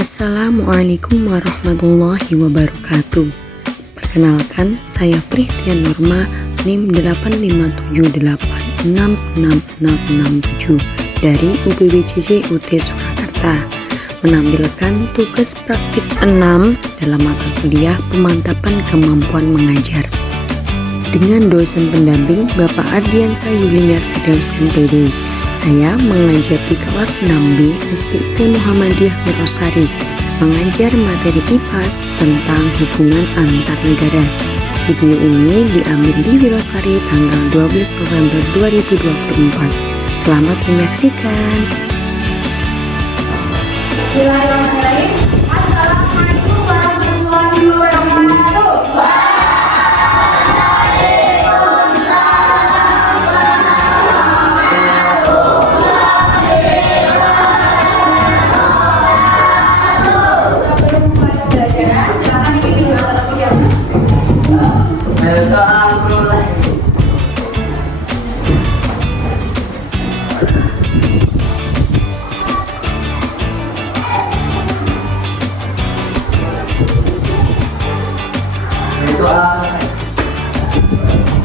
Assalamualaikum warahmatullahi wabarakatuh. Perkenalkan, saya Frihtian Norma, NIM 857866667 dari UPBCC UT Surakarta, menampilkan tugas praktik 6 dalam mata kuliah pemantapan kemampuan mengajar dengan dosen pendamping Bapak Ardiansa Yulinar Firdaus MPD. Saya mengajar di kelas 6B SDIT Muhammadiyah Wirosari, mengajar materi IPAS tentang hubungan antar negara. Video ini diambil di Wirosari tanggal 12 November 2024. Selamat menyaksikan. Bismillahirrahmanirrahim. Assalamualaikum warahmatullahi wabarakatuh.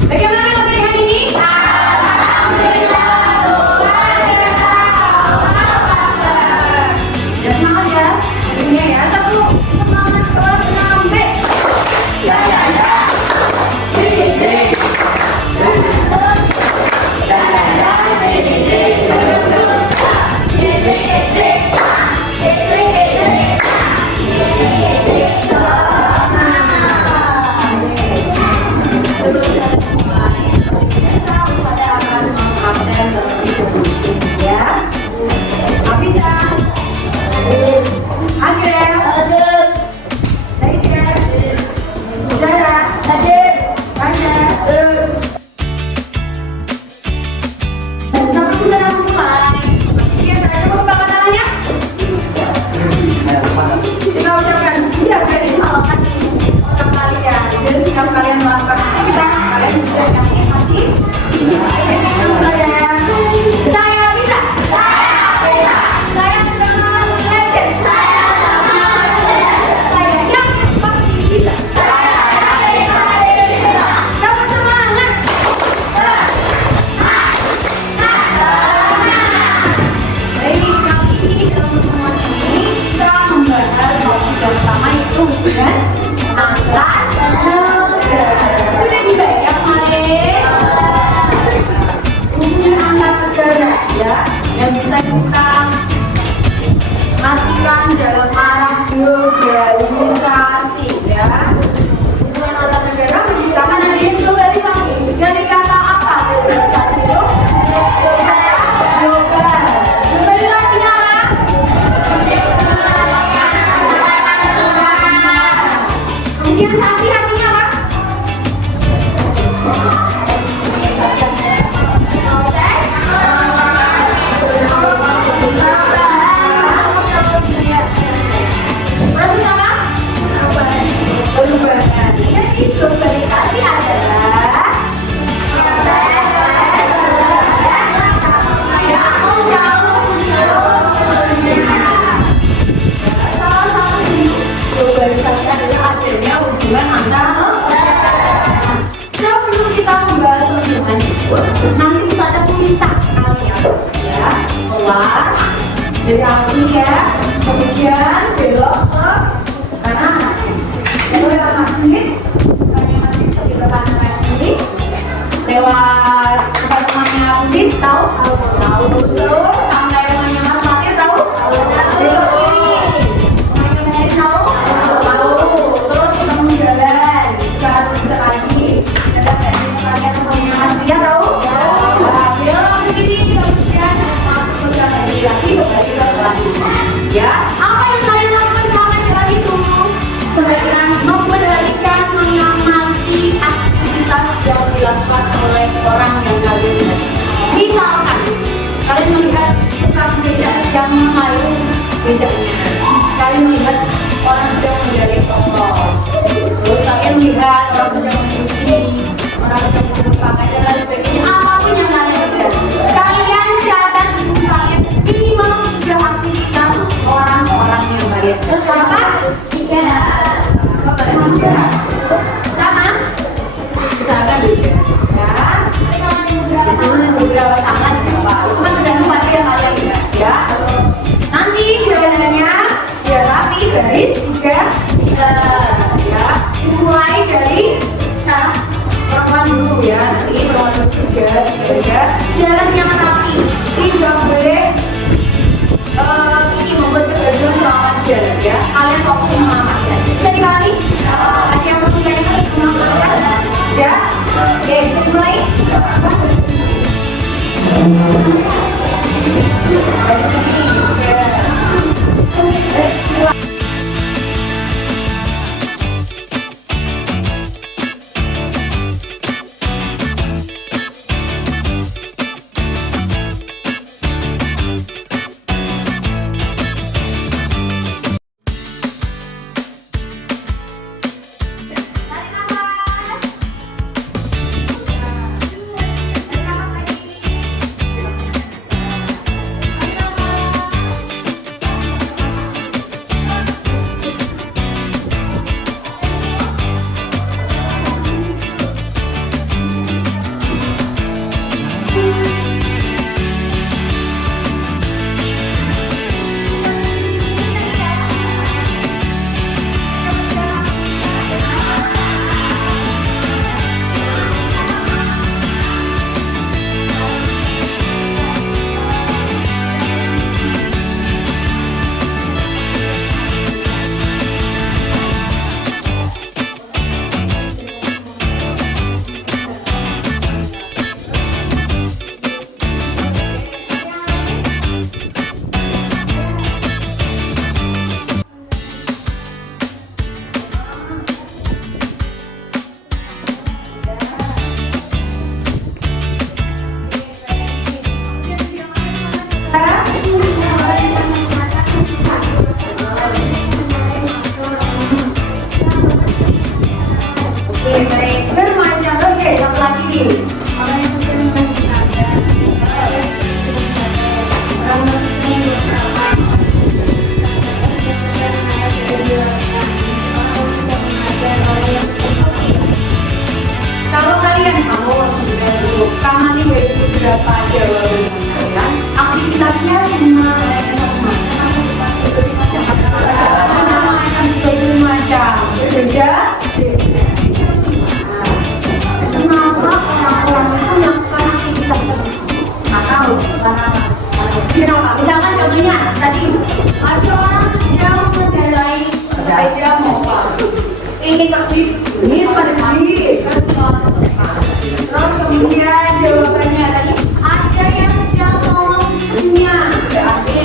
Bagaimana materi hari ini? Alhamdulillah, luar biasa. Ya semangat ya, harinya ya. Satu, semangat kelas 6B. Ya. Yang bisa kita artikan dalam arah globalisasi ya. Hubungan antar negara menciptakan adanya globalisasi. Dari kata apa globalisasi itu? Global. Kembali lagi apa? Kemudian saksi artinya apa? Jadi globalisasi adalah salah satu globalisasi adalah adanya hubungan antar negara. Sebelum kita membahas lebih lanjut, nanti saya minta kalian ya keluar dari aksi ya, kemudian belok ke kanan. Lewat masjid, di depan masjid, lewat tempat temannya Udin, tahu? Terus sampai rumahnya Mas Fatir, tahu? Belok kiri, rumahnya Mary, tahu? Terus ketemu jalan, satu lagi, jalan dari rumahnya Mas Dia, tahu? Belok kiri, kemudian masuk ke jalan lagi, kembali ke depan. Ya, apa yang kalian lakukan selama jalan itu? Memperhatikan, mengamati aktivitas yang dilakukan oleh orang yang kalian lihat. Misalkan kalian melihat tukang becak yang mengayuh becaknya, kalian melihat orang sedang menjadi toko, terus kalian melihat orang sedang mencuci, orang sedang mencuci pakaian dan lain sebagainya. Apapun yang kalian lihat, kalian catat di buku kalian minimal 3 aktivitas orang-orang yang baik. Berapa? 3. Sama? Misalkan beberapa tangan siapa? Kan tergantung pada yang kalian lihat ya. Nanti jalanannya biar rapi, garis 3 ya. Mulai dari perempuan dulu ya. Nanti perempuan dulu 3 jalan yang rapi. Ini jangan boleh ini membuat kegaduhan selama jalan ya. Kalian fokus mengamankan. Bisa dibalik? Ada yang mau mengamankan? Ya. Oke, bisa mulai. Dari sini ya. Baik, bermanja oke, laki-laki nih. Kalau kalian mau sudah dulu, karena ini dari beberapa jawaban kalian, aktivitasnya macam beda. Kenapa orang-orang itu melakukan aktivitas tersebut? Atau kenapa? Misalkan contohnya tadi ada orang sedang mengendarai sepeda motor, ingin pergi pada pagi ke suatu tempat. Terus kemudian jawabannya tadi ada yang sedang mau menunya, berarti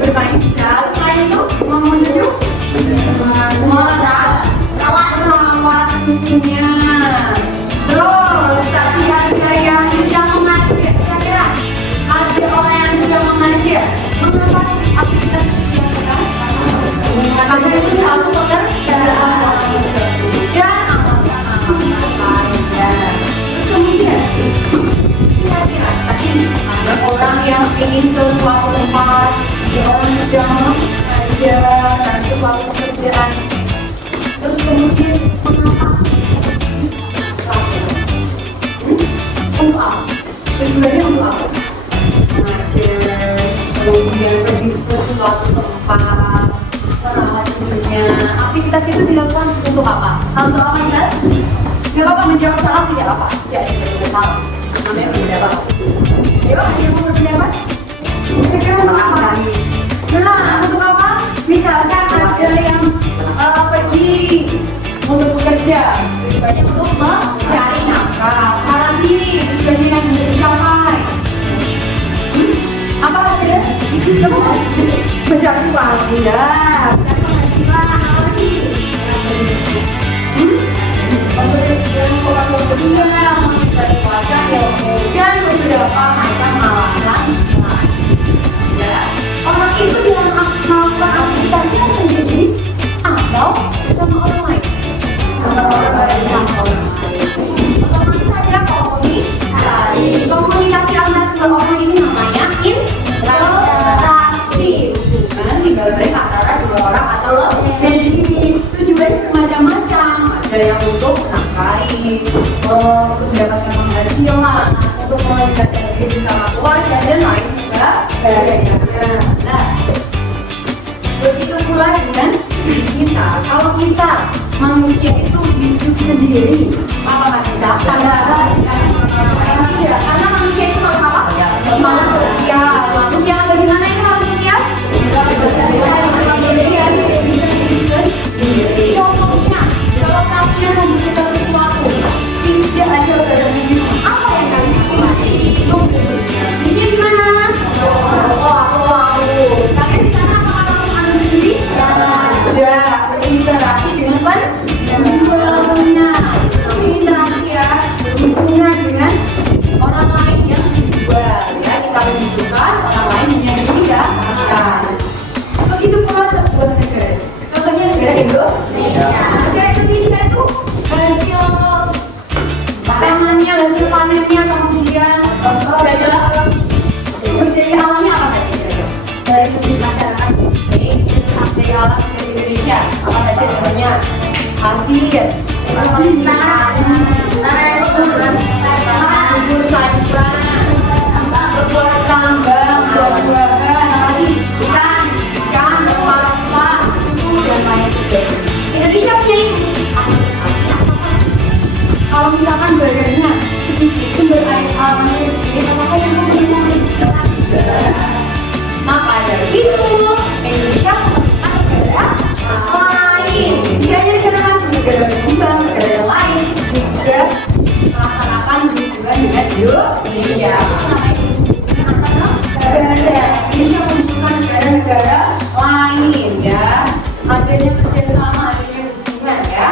bermain bisa. Selain itu mau menuju merawat kucingnya. Terus tadi ada yang sedang mengajar. Kira-kira ada orang yang sedang mengajar. Mengapa aktivitas mengajar itu selalu bekerja dan terus kemudian kira-kira tadi ada orang yang ingin ke suatu tempat, ada orang sedang mengajar dan ke suatu pekerjaan. Terus kemudian mengapa? Untuk apa? Tujuannya untuk apa? Mengajar, kemudian pergi ke suatu tempat, merawat kucingnya. Aktivitas itu dilakukan untuk apa? Untuk apa ya? Gak apa-apa menjawab salah tidak apa? Ya, tidak salah. Namanya berpendapat. Ya, ada yang mau berpendapat? Kira-kira untuk apa? Nah, untuk apa? Misalkan ada yang pergi untuk bekerja, tujuannya untuk mencari nafkah. Nanti tujuannya yang tercapai. Apa aja? Mencari uang, ya. Mencari puasa, dan beberapa macam alasan lain. Ya, orang itu yang melakukan aktivitasnya sendiri atau bersama orang lain. Bersama orang lain. Otomatis saja komunikasi antar kedua orang ini namanya interaksi. Nah, begitu pula dengan kita. Kalau kita manusia itu hidup sendiri, apakah bisa? Tidak, karena manusia itu makhluk apa? Makhluk sosial. Makhluk yang bagaimana itu makhluk sosial? Contohnya, kalau kalian membutuhkan sesuatu, tidak ada orangnya, apa yang kalian lakukan? Ini gimana? Kalian di sana apakah kamu sendiri? Tidak, berinteraksi dengan penduduknya. Berinteraksi ya, berhubungan dengan orang lain yang dua. Ya, kita membutuhkan orang lain yang tidak. Begitu pula sebuah negara. Contohnya negara Indonesia. Negara Indonesia itu hasil tanamnya, hasil panennya, kemudian sumber daya alamnya apa saja? Dari segi masyarakat, sumber daya alam di Indonesia apa saja contohnya? Hasil, subur sayuran, berbuah tambang, buah-buahan, apalagi ikan, kelapa, susu dan lain sebagainya. Indonesia punya itu. Kalau misalkan badannya sedikit, sumber air alamnya sedikit, maka yang kemudian maka dari itu Indonesia merupakan negara lain. Tidak hanya negara maju, negara berkembang, negara lain juga melaksanakan hubungan dengan Indonesia. Namanya negara. Indonesia membutuhkan negara-negara lain ya. Adanya kerjasama, adanya hubungan ya.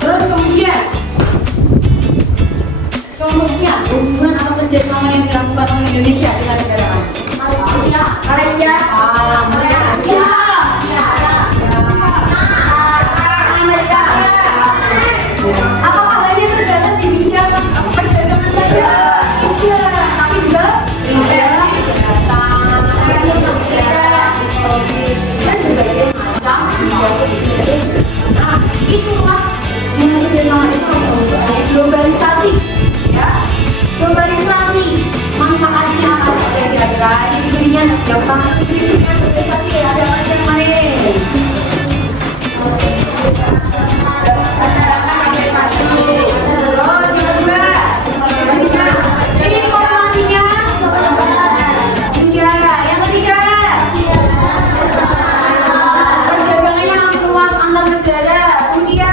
Terus kemudian contohnya hubungan atau kerjasama yang dilakukan oleh Indonesia dengan negara lain. Malaysia, Amerika. Apakah hanya terbatas di bidang perdagangan saja? Tidak, tapi juga dan berbagai macam bidang. Nah, itulah yang kerjasama itu globalisasi. Ya, globalisasi manfaatnya apa saja kira-kira? Intinya gampang. Globalisasi ada macam mana? Ini informasinya. Tiga. Yang ketiga, perdagangannya makin luas antar negara. Kemudian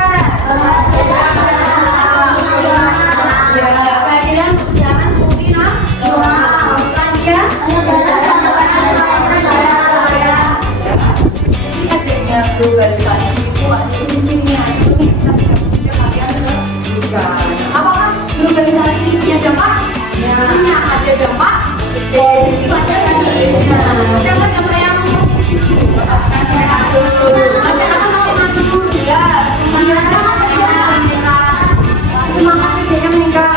kehadiran perusahaan multinasional. Selanjutnya adanya globalisasi itu ada kuncinya. Apakah globalisasi ini punya dampak? Punya, ada dampak. Dampak yang masyarakat makin maju ya. Semangat kerjanya meningkat.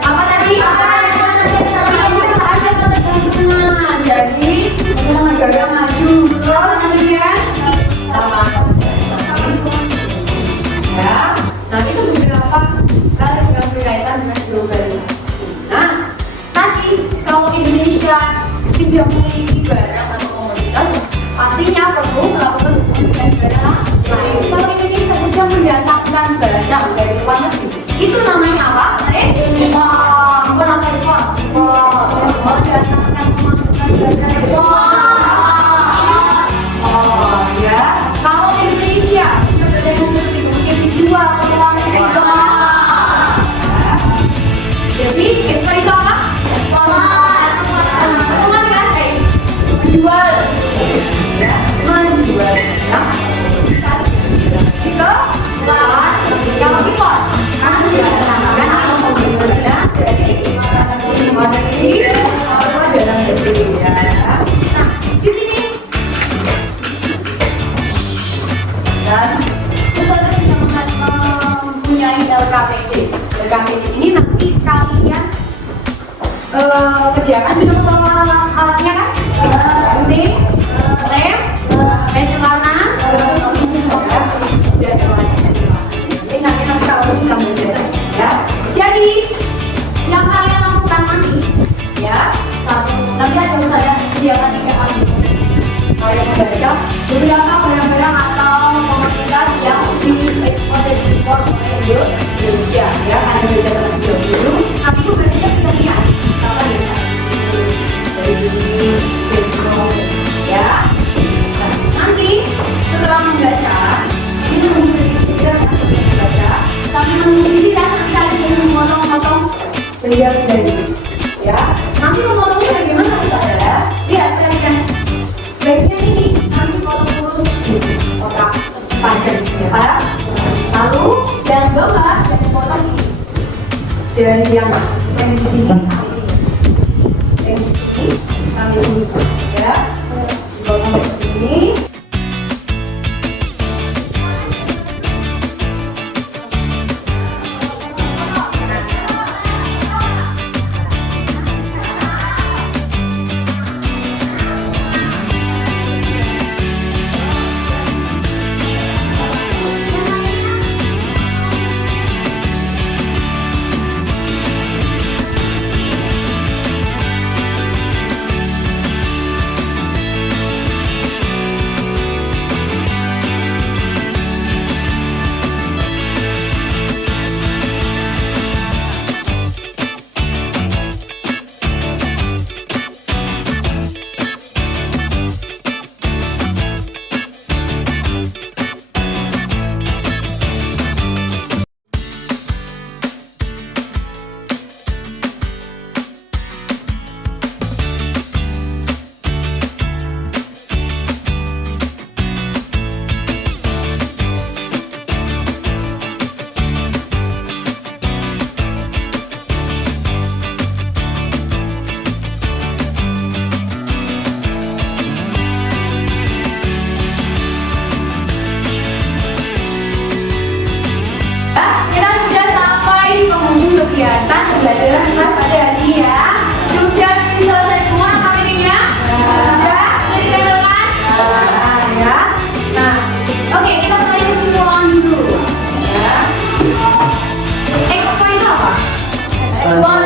Apa tadi? Ada ketergantungan. Jadi negara maju terus kemudian sama. Ya, nah itu beberapa hal yang berkaitan dengan globalisasi. Nah, tadi kalau Indonesia tidak memiliki barang atau komoditas, pastinya perlu melakukan hubungan dengan negara lain. Kalau Indonesia sedang mendatangkan barang dari luar negeri, itu namanya apa? Bukan apa itu? Mendatangkan pemasukan dari ya. Kalau Indonesia mungkin dijual ke luar negeri. Jadi ekspor itu apa? Menjual, ya, menjual. Itu luar. Kalau impor, karena didatangkan komoditas dari luar negeri atau dalam negeri. Nah, di sini dan kita bisa mempunyai LKPD. LKPD ini nanti kalian kerjakan sudah membawa alat-alatnya kan? Gunting, lem, pensil warna, dan beda dari ya. Nanti memotongnya bagaimana saudara? Lihat perhatikan bagian ini nanti potong lurus kotak panjang ya. Lalu yang bawah dari potong ini dari yang di sini sampai sini ya, dipotong seperti ini. Kegiatan pembelajaran kelas pada hari ini ya. Sudah selesai semua KPD-nya? Sudah? Jadi kan? Ya. Nah, oke, kita mulai kesimpulan dulu. Ya. Ekspor itu apa? Ekspor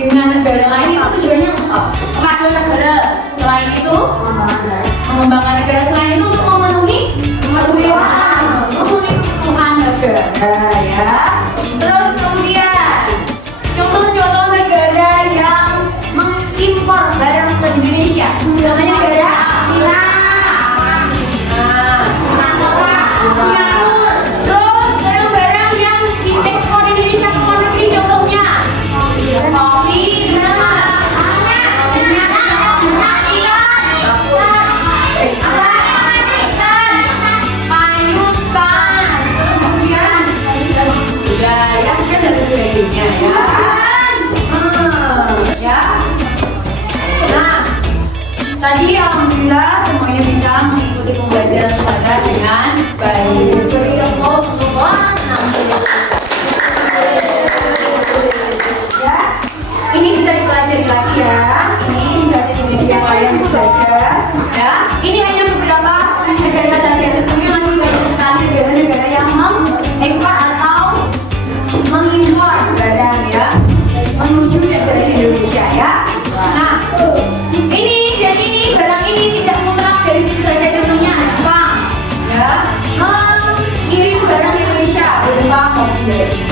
dengan negara lain itu tujuannya untuk apa? Pengaduan negara. Selain itu, mengembangkan negara. Selain itu untuk memenuhi kebutuhan negara ya. Terus kemudian contoh-contoh negara yang mengimpor barang ke Indonesia. Contohnya negara China. Terus barang-barang yang diekspor Indonesia ke luar negeri contohnya kopi, tadi alhamdulillah semuanya bisa mengikuti pembelajaran saya dengan baik. Beri aplaus untuk kelas 6. Ya, ini bisa dipelajari lagi ya. Ini bisa jadi media kalian belajar. Ya, ini hanya beberapa negara saja. Sebetulnya masih banyak sekali negara-negara yang mengekspor atau mengimpor barang ya menuju negara Indonesia ya. Nah, ini dan ini barang ini tidak mutlak dari situ saja. Contohnya Jepang ya mengirim barang Indonesia berupa mobil.